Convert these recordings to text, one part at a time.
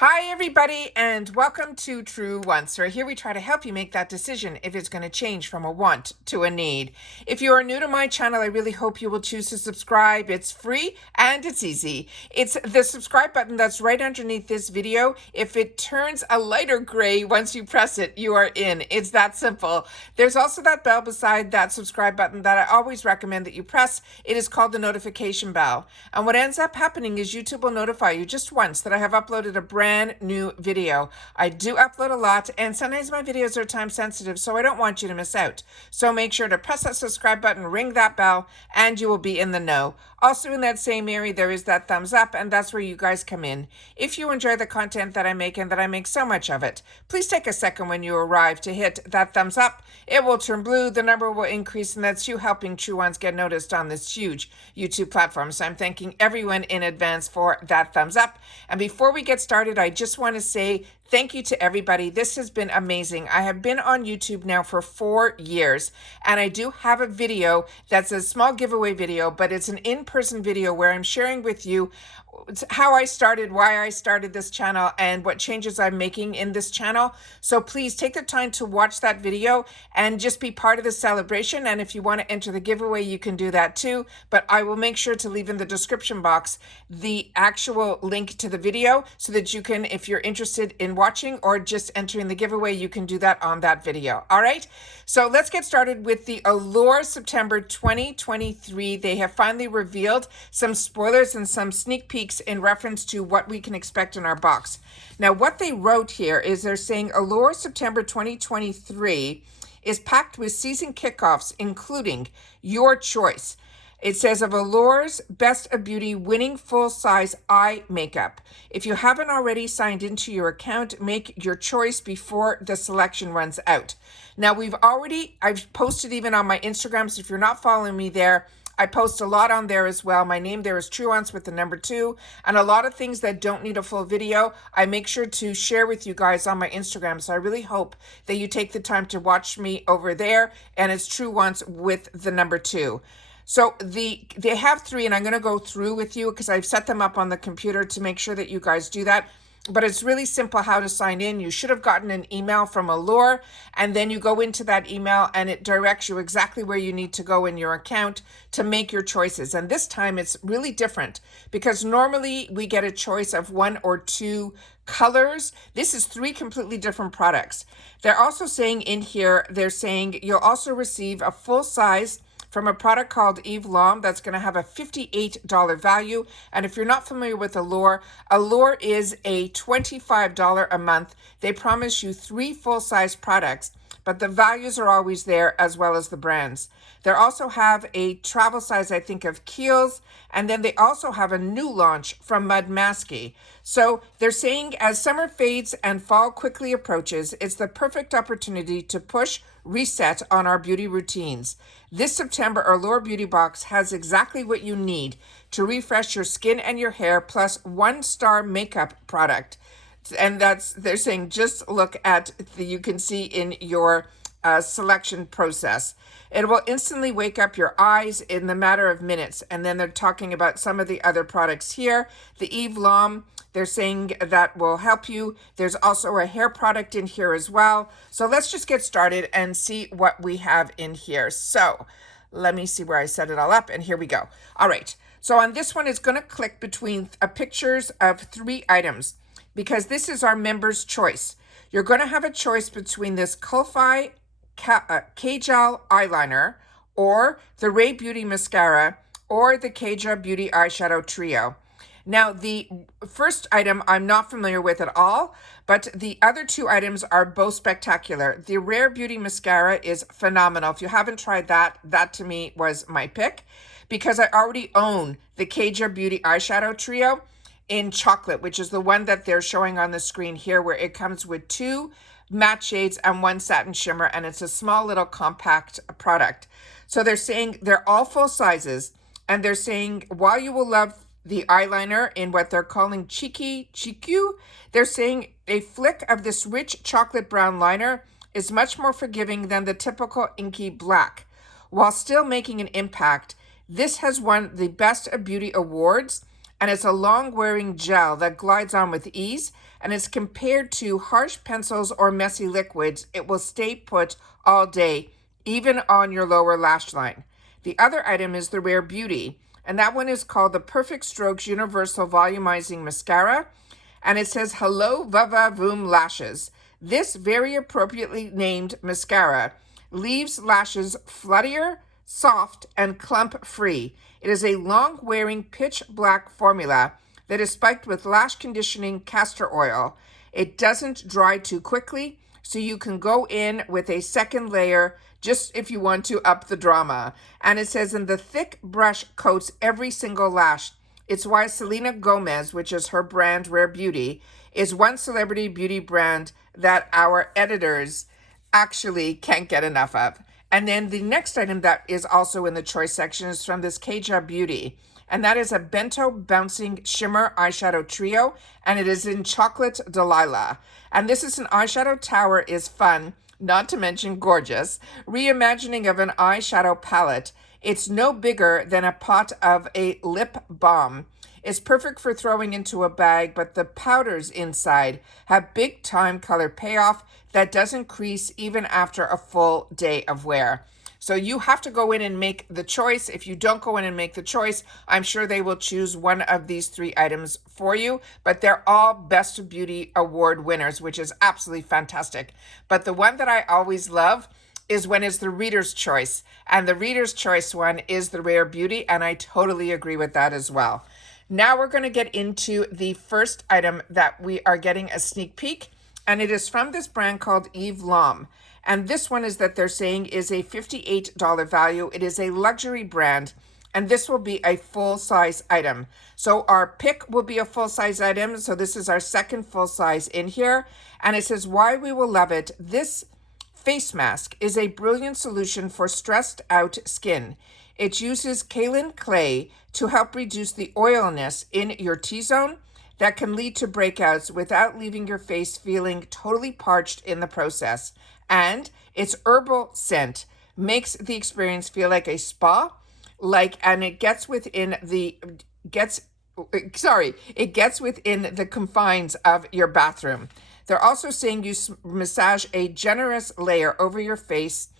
Hi, everybody, and welcome to True Wants, where here we try to help you make that decision if it's going to change from a want to a need. If you are new to my channel, I really hope you will choose to subscribe. It's free and it's easy. It's the subscribe button that's right underneath this video. If it turns a lighter gray once you press it, you are in. It's that simple. There's also that bell beside that subscribe button that I always recommend that you press. It is called the notification bell. And what ends up happening is YouTube will notify you just once that I have uploaded a brand new video. I do upload a lot, and sometimes my videos are time sensitive, so I don't want you to miss out. So make sure to press that subscribe button, ring that bell, and you will be in the know. Also in that same area, there is that thumbs up, and that's where you guys come in. If you enjoy the content that I make, and that I make so much of it, please take a second when you arrive to hit that thumbs up. It will turn blue, the number will increase, and that's you helping True Ones get noticed on this huge YouTube platform. So I'm thanking everyone in advance for that thumbs up. And before we get started, I just want to say thank you to everybody. This has been amazing. I have been on YouTube now for 4 years, and I do have a video that's a small giveaway video, but it's an in-person video where I'm sharing with you how I started, why I started this channel, and what changes I'm making in this channel. So please take the time to watch that video and just be part of the celebration. And if you want to enter the giveaway, you can do that too. But I will make sure to leave in the description box the actual link to the video so that you can, if you're interested in watching or just entering the giveaway, you can do that on that video. All right. So let's get started with the Allure September 2023. They have finally revealed some spoilers and some sneak peeks in reference to what we can expect in our box. Now, what they wrote here is they're saying Allure September 2023 is packed with season kickoffs, including your choice. It says of Allure's Best of Beauty winning full-size eye makeup. If you haven't already signed into your account, make your choice before the selection runs out. Now, I've posted even on my Instagram, so if you're not following me there, I post a lot on there as well. My name there is True Ones with the number 2. And a lot of things that don't need a full video, I make sure to share with you guys on my Instagram. So I really hope that you take the time to watch me over there. And it's True Ones with the number 2. So they have 3, and I'm going to go through with you because I've set them up on the computer to make sure that you guys do that. But it's really simple how to sign in. You should have gotten an email from Allure, and then you go into that email and it directs you exactly where you need to go in your account to make your choices. And this time it's really different because normally we get a choice of 1 or 2 colors. This is 3 completely different products. They're also saying in here, they're saying you'll also receive a full size from a product called Eve Lom that's going to have a $58 value. And if you're not familiar with Allure, Allure is a $25 a month. They promise you 3 full-size products, but the values are always there as well as the brands. They also have a travel size, I think, of Kiehls, and then they also have a new launch from Masky. So they're saying as summer fades and fall quickly approaches, it's the perfect opportunity to push reset on our beauty routines. This September, Allure Beauty Box has exactly what you need to refresh your skin and your hair, plus 1-star makeup product. And they're saying, just look at you can see in your selection process. It will instantly wake up your eyes in the matter of minutes. And then they're talking about some of the other products here. The Eve Lom, they're saying that will help you. There's also a hair product in here as well. So let's just get started and see what we have in here. So let me see where I set it all up. And here we go. All right. So on this one, it's going to click between pictures of 3 items because this is our member's choice. You're going to have a choice between this Kulfi K-Gel eyeliner or the Ray Beauty mascara or the K-Gel Beauty eyeshadow trio. Now, the first item I'm not familiar with at all, but the other 2 items are both spectacular. The Rare Beauty mascara is phenomenal. If you haven't tried that, that to me was my pick because I already own the K-Gel Beauty eyeshadow trio in chocolate, which is the one that they're showing on the screen here, where it comes with 2 matte shades and 1 satin shimmer, and it's a small little compact product. So they're saying they're all full sizes, and they're saying while you will love the eyeliner in what they're calling Chiku, they're saying a flick of this rich chocolate brown liner is much more forgiving than the typical inky black. While still making an impact, this has won the Best of Beauty awards and it's a long-wearing gel that glides on with ease, and it's compared to harsh pencils or messy liquids. It will stay put all day, even on your lower lash line. The other item is the Rare Beauty, and that one is called the Perfect Strokes Universal Volumizing Mascara, and it says, Hello Vava Voom Lashes. This very appropriately named mascara leaves lashes fluttier, soft, and clump-free. It is a long-wearing pitch black formula that is spiked with lash conditioning castor oil. It doesn't dry too quickly, so you can go in with a second layer just if you want to up the drama. And it says, and the thick brush coats every single lash. It's why Selena Gomez, which is her brand Rare Beauty, is one celebrity beauty brand that our editors actually can't get enough of. And then the next item that is also in the choice section is from this Kaja Beauty. And that is a Bento Bouncing Shimmer Eyeshadow Trio. And it is in Chocolate Delilah. And this is an eyeshadow tower is fun, not to mention gorgeous. Reimagining of an eyeshadow palette. It's no bigger than a pot of a lip balm. It's perfect for throwing into a bag, but the powders inside have big time color payoff that doesn't crease even after a full day of wear. So you have to go in and make the choice. If you don't go in and make the choice, I'm sure they will choose one of these 3 items for you, but they're all Best of Beauty Award winners, which is absolutely fantastic. But the one that I always love is when it's the Reader's Choice, and the Reader's Choice one is the Rare Beauty, and I totally agree with that as well. Now we're going to get into the first item that we are getting a sneak peek, and it is from this brand called Eve Lom. And this one is that they're saying is a $58 value. It is a luxury brand, and this will be a full-size item. So our pick will be a full-size item. So this is our second full size in here. And it says, why we will love it. This face mask is a brilliant solution for stressed out skin. It uses kaolin clay to help reduce the oiliness in your T-zone that can lead to breakouts without leaving your face feeling totally parched in the process. And its herbal scent makes the experience feel like a spa, and it gets within the confines of your bathroom. They're also saying you massage a generous layer over your face,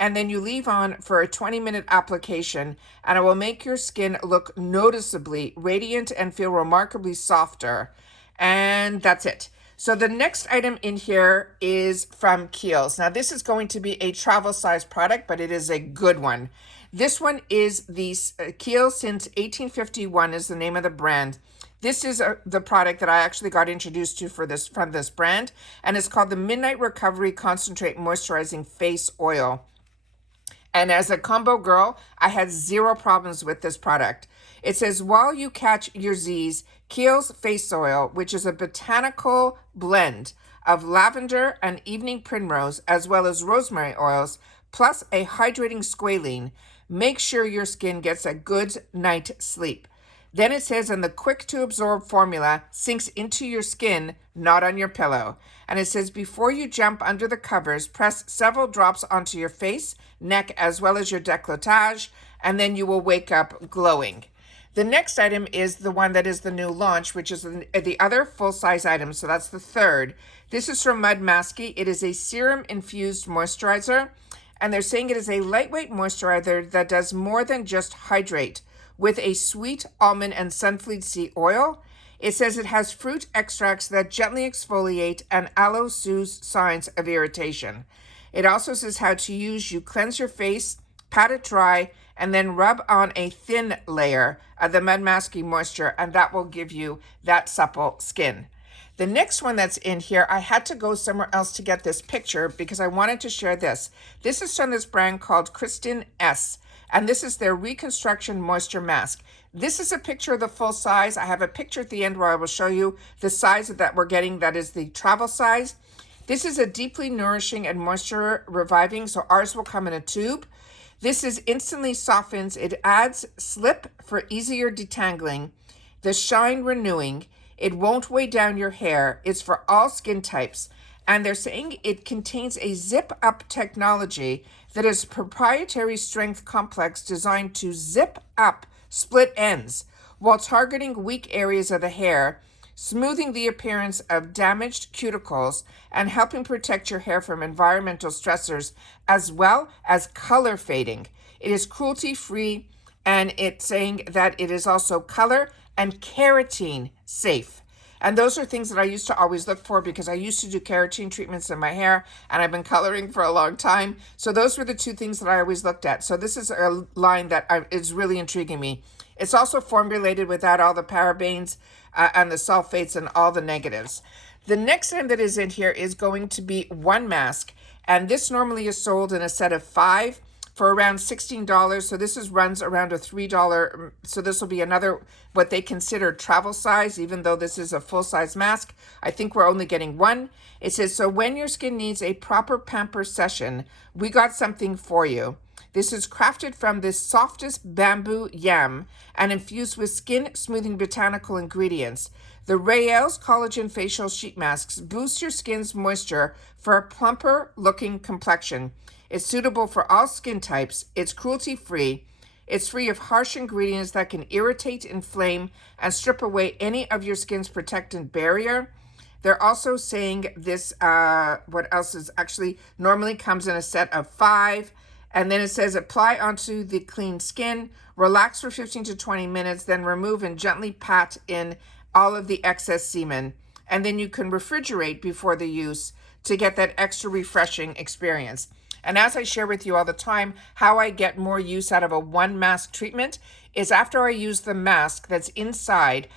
and then you leave on for a 20-minute application, and it will make your skin look noticeably radiant and feel remarkably softer. And that's it. So the next item in here is from Kiehls. Now this is going to be a travel size product, but it is a good one. This one is the Kiehls since 1851 is the name of the brand. This is the product that I actually got introduced to from this brand, and it's called the Midnight Recovery Concentrate Moisturizing Face Oil. And as a combo girl, I had 0 problems with this product. It says, while you catch your Z's, Kiehls Face Oil, which is a botanical blend of lavender and evening primrose, as well as rosemary oils, plus a hydrating squalene, make sure your skin gets a good night's sleep. Then it says, and the quick-to-absorb formula sinks into your skin, not on your pillow. And it says, before you jump under the covers, press several drops onto your face, neck, as well as your décolletage, and then you will wake up glowing. The next item is the one that is the new launch, which is the other full-size item, so that's the third. This is from Masky. It is a serum-infused moisturizer, and they're saying it is a lightweight moisturizer that does more than just hydrate, with a sweet almond and sunflower seed oil. It says it has fruit extracts that gently exfoliate and aloe soothes signs of irritation. It also says how to use. You cleanse your face, pat it dry, and then rub on a thin layer of the Masky moisture, and that will give you that supple skin. The next one that's in here, I had to go somewhere else to get this picture because I wanted to share this. This is from this brand called Kristen S, and this is their Reconstruction Moisture Mask. This is a picture of the full size. I have a picture at the end where I will show you the size that we're getting. That is the travel size. This is a deeply nourishing and moisture reviving, so ours will come in a tube. This is instantly softens. It adds slip for easier detangling. The shine renewing. It won't weigh down your hair. It's for all skin types. And they're saying it contains a zip-up technology that is proprietary strength complex designed to zip up split ends while targeting weak areas of the hair, smoothing the appearance of damaged cuticles, and helping protect your hair from environmental stressors as well as color fading. It is cruelty-free, and it's saying that it is also color and keratin safe. And those are things that I used to always look for because I used to do keratin treatments in my hair and I've been coloring for a long time. So those were the two things that I always looked at. So this is a line that is really intriguing me. It's also formulated without all the parabens and the sulfates and all the negatives. The next item that is in here is going to be one mask. And this normally is sold in a set of 5 for around $16. So this runs around a $3. So this will be another, what they consider travel size, even though this is a full-size mask. I think we're only getting one. It says, so when your skin needs a proper pamper session, we got something for you. This is crafted from the softest bamboo yam and infused with skin smoothing botanical ingredients. The Rael's Collagen Facial Sheet Masks boost your skin's moisture for a plumper looking complexion. It's suitable for all skin types. It's cruelty-free. It's free of harsh ingredients that can irritate, inflame, and strip away any of your skin's protectant barrier. They're also saying this, what else is actually normally comes in a set of 5. And then it says apply onto the clean skin, relax for 15 to 20 minutes, then remove and gently pat in all of the excess semen. And then you can refrigerate before the use to get that extra refreshing experience. And as I share with you all the time, how I get more use out of a one mask treatment is after I use the mask that's inside,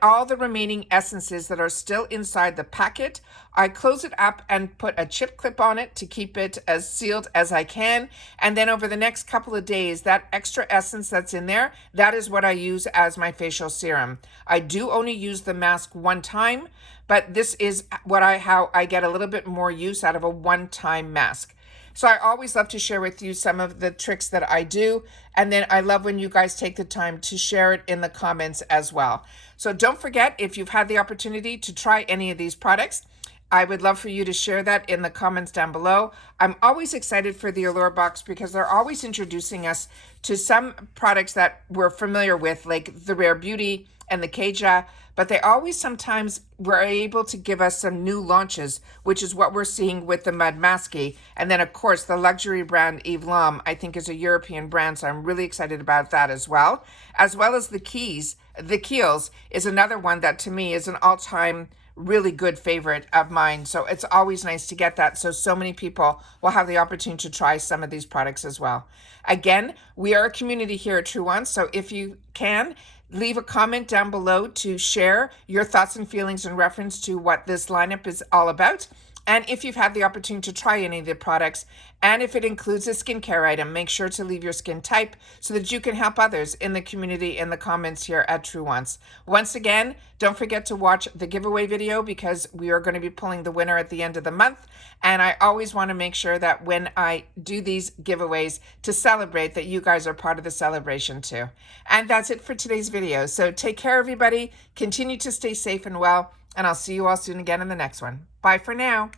all the remaining essences that are still inside the packet, I close it up and put a chip clip on it to keep it as sealed as I can. And then over the next couple of days, that extra essence that's in there, that is what I use as my facial serum. I do only use the mask one time, but this is how I get a little bit more use out of a one-time mask. So I always love to share with you some of the tricks that I do. And then I love when you guys take the time to share it in the comments as well. So don't forget, if you've had the opportunity to try any of these products, I would love for you to share that in the comments down below. I'm always excited for the Allure box because they're always introducing us to some products that we're familiar with, like the Rare Beauty and the Keja, but they always sometimes were able to give us some new launches, which is what we're seeing with the Masky. And then, of course, the luxury brand Yves L'Homme, I think, is a European brand, so I'm really excited about that as well as the Kiehls. The Kiehls is another one that, to me, is an all-time really good favorite of mine. So it's always nice to get that. So many people will have the opportunity to try some of these products as well. Again, we are a community here at True One. So if you can, leave a comment down below to share your thoughts and feelings in reference to what this lineup is all about. And if you've had the opportunity to try any of the products, and if it includes a skincare item, make sure to leave your skin type so that you can help others in the community in the comments here at True Ones. Once again, don't forget to watch the giveaway video because we are going to be pulling the winner at the end of the month. And I always want to make sure that when I do these giveaways to celebrate, that you guys are part of the celebration too. And that's it for today's video. So take care, everybody. Continue to stay safe and well. And I'll see you all soon again in the next one. Bye for now.